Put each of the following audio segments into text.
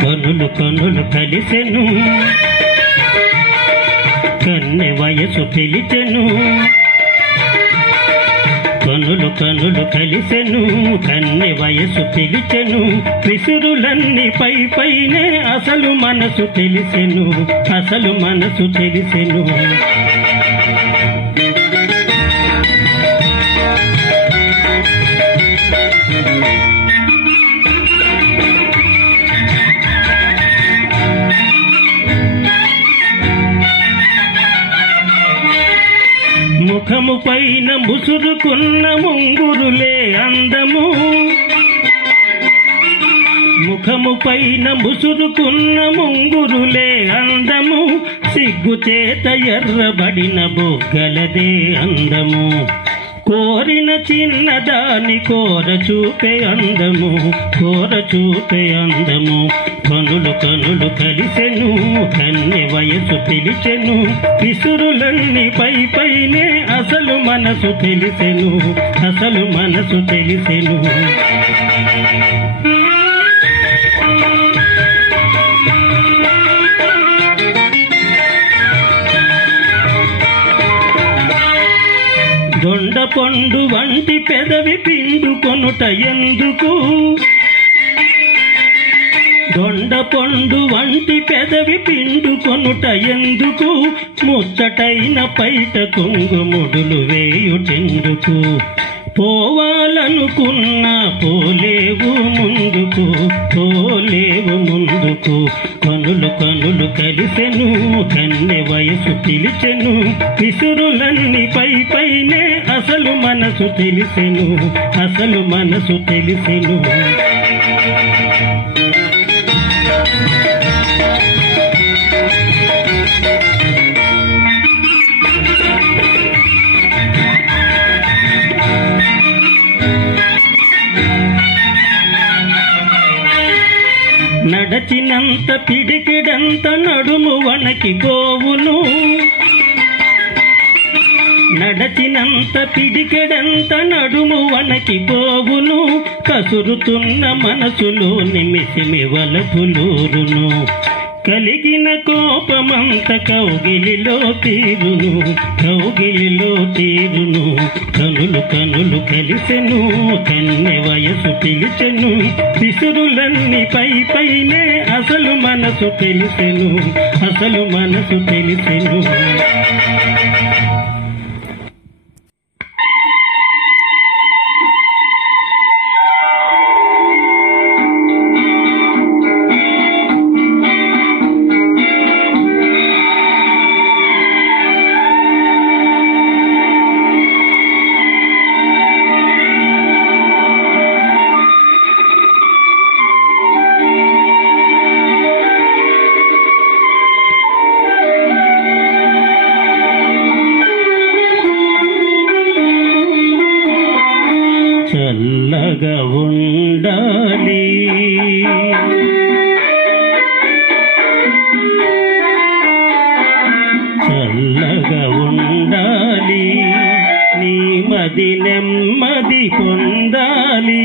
కనులు కలిసెను కన్నె వయసు పిలిచెను కనులు కలిసెను కన్నె వయసు పిలిచెను విసురులన్నీ పైనే అసలు మనసు తెలిసెను ముఖము పైన ముసురుకున్న ముంగురులే అందము ముఖము పైన ముసురుకున్న ముంగురులే అందము సిగ్గు చేత ఎర్రబడిన బొగ్గలదే అందము కోరిన చిన్నదాని కోర చూపే అందము కనులు కలిసెను కన్నె వయసు పిలిచెను విసురులన్నీ పైనే అసలు మనసు తెలిసెను దొండ పండు వంటి పెదవి పిండుకొనుట ఎందుకు దొండ పండు వంటి పెదవి పిండుకొనుట ఎందుకు ముచ్చటైన పైట కొంగుముడులు వేయుటెందుకు పోవాలనుకున్నా పోలేవు ముందుకు కనులు కలిసెను కన్నె వయసు పిలిచెను విసురులన్నీ పైనే అసలు మనసు తెలిసెను నడచినంత పిడికిడంత నడుము వణకిపోవును నడచినంత పిడికిడంత నడుము వణకిపోవును కసురుతున్న మనసులో నిమిసిమి వలపులూరును కలిగిన కోపమంత కౌగిలిలో తీరును కనులు కలిసెను కన్నె వయసు పిలిచెను విసురులన్నీ పైనే అసలు మనసు తెలిసెను చల్లగా ఉండాలి నీ మది నెమ్మది పొందాలి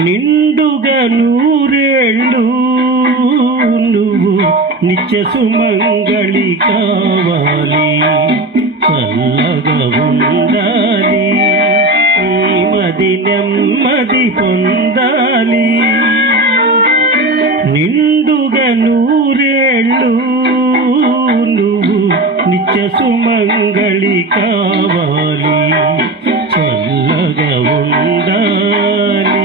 నిండుగా నూరేళ్ళు నువ్వు నిత్య సుమంగళి కావాలి చల్లగా ఉండాలి మది నెమ్మది పొందాలి నిండుగా నూరేళ్ళు నువ్వు నిత్య సుమంగళి కావాలి చల్లగా ఉండాలి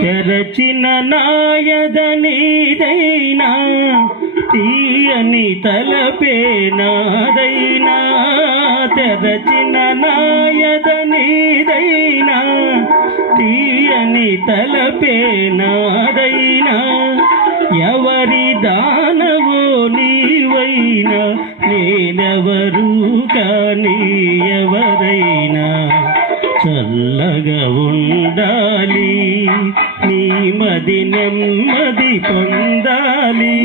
తెరచిన నాయదనీదైనా తీయని తలపే నాదైనా తెరచిన నాయద నీదైనా తీయని తలపే నాదైనా ఎవరి దానవో నీవైనా నేనెవరు కానీ ఎవరైనా చల్లగా ఉండాలి నీ మది నెమ్మది పొందాలి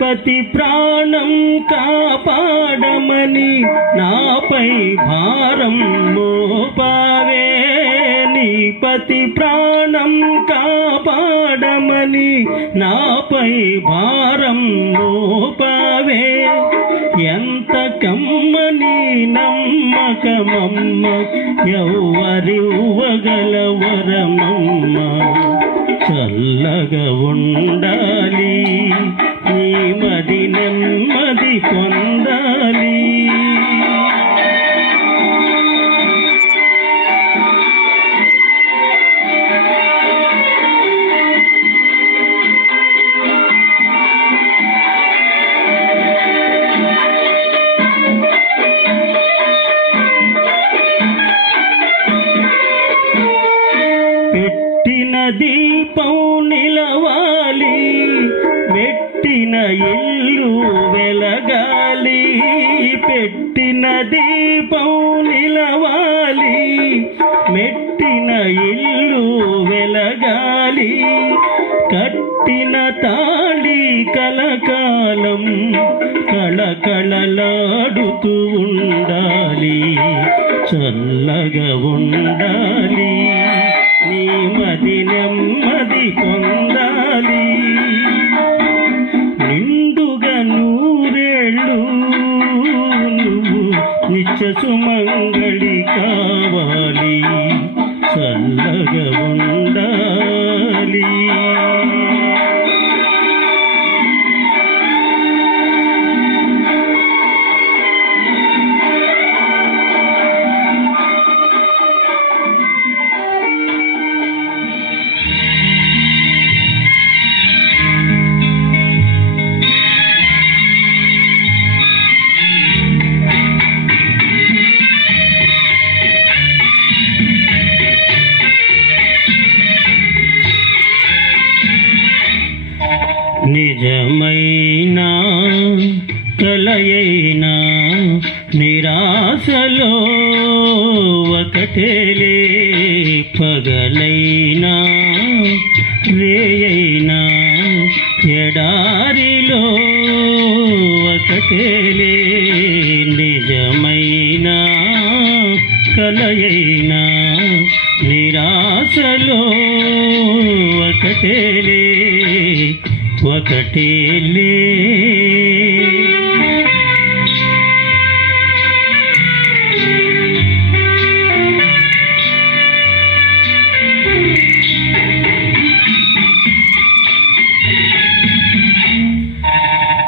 పతి ప్రాణం కాపాడమని నాపై భారం మోపావే నీ పతి ప్రాణం కాపాడమని నాపై భారం మోపావే ఎంత కమ్మని నమ్మకమమ్మ ఎవ్వరివ్వగలవరమమ్మ చల్లగా ఉండాలి నీ మది నెమ్మది పొందాలి పెట్టిన దీపం నిలవాలి పెట్టిన ఇల్లు వెలగాలి పెట్టిన దీపం నిలవాలి మెట్టిన ఇల్లు వెలగాలి కట్టిన తాళి కలకాలం కళకళలాడుతూ ఉండాలి చల్లగా ఉండాలి నీ మది నెమ్మది పొందాలి నిండుగా నూరేళ్ళు నువ్వు నిత్య సుమంగళి కావాలి చల్లగా ఉండాలి నిజమైనా కలయైనా నిరాశలో ఒకటేలే పగలైనా రేయైనా ఎడారిలో ఒకటేలే నిజమైనా కలయైనా నిరాశలో ఒకటేలే ఒకటేలే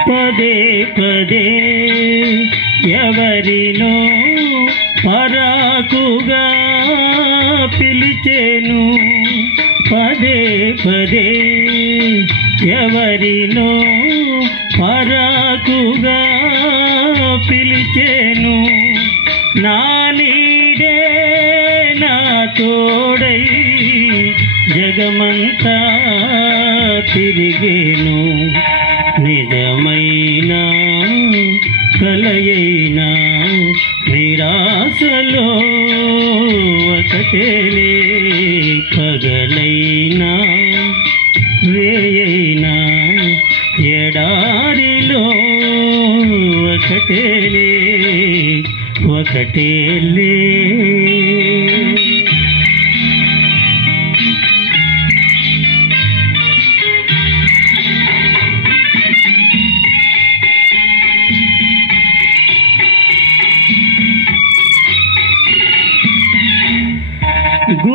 పదే పదే ఎవరినో పరాకుగా పిలిచేను పదే పదే ఎవరినో పరాకుగా పిలిచేను నా నీడే నా తోడై జగమంతా తిరిగేను నిజమైన కలయైనా నిరాశలో ఒకటేలే పగలైనా రేయైనా ఎడారిలో ఒకటేలే ఒకటేలే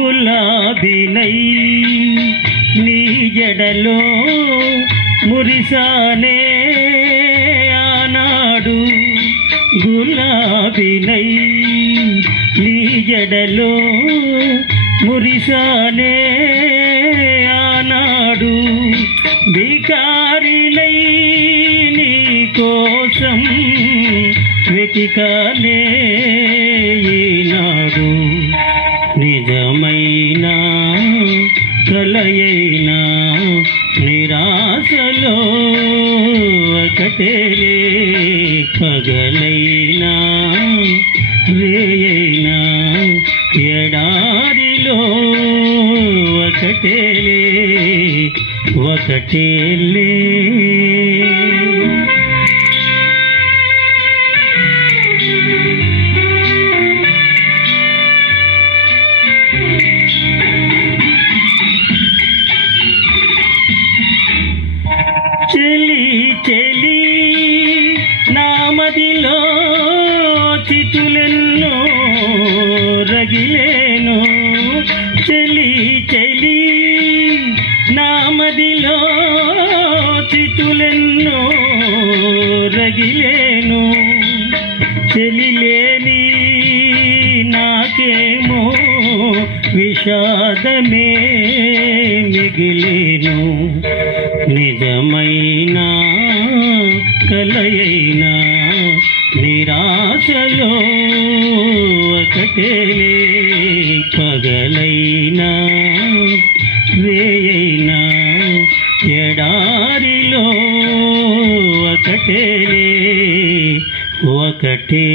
గులాబీనై నీ జడలో మురిసానే గులాబినై నీ జడలో మురిసానే ఆనాడు బికారినై నీ కోసం వెతికానే ఈనాడు నిజమైన కలయైనా నిరాశలో ఒకటేలే పగలైనా రేయైనా ఎడారిలో ఒకటేలే ఒకటేలే చెలి చెలి నా మదిలో చితులెన్నో రగిలేను చెలి చెలి నా మదిలో చితులెన్నో రగిలేను చెలి లేని నాకేమో విషాదమే మిగిలేను నిజమైన కలయైనా నిరాశలో ఒకటేలే పగలైనా రేయైనా ఎడారిలో ఒకటేలే ఒకటే